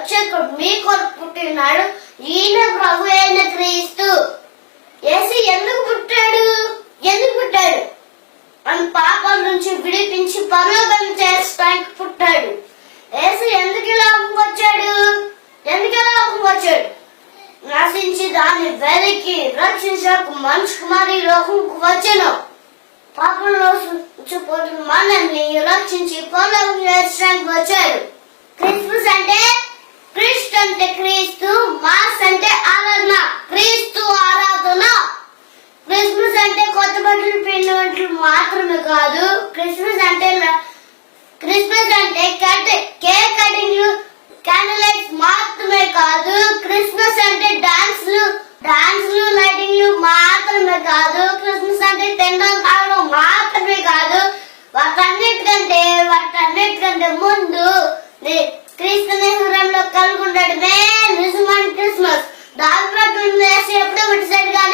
రక్షకుడు మీ కొరకు పుట్టినాడు. ఈయన ప్రభు అయిన క్రీస్తు. యేసు ఎందుకు పుట్టాడు? ఎందుకు పుట్టాడు? మన పాపం నుంచి విడిపించి పరలోకం చేస్తానికి పుట్టాడు. ఏసు ఎందుకు ఇలా వచ్చాడు ఎందుకు ఇలా వచ్చాడు నశించి దాన్ని వెలికి రక్షించకు మనిషి కుమారి లోకంకు వచ్చాను. పాపంలో చూపోతున్న మనల్ని రక్షించి పరలోకం చేర్చడానికి వచ్చాడు. క్రిస్మస్ అంటే క్రీస్తునంలో కలుగుంటాడు మే క్రిస్మస్. దాని పట్టు వేసేటప్పుడు ఒకటిసారిగా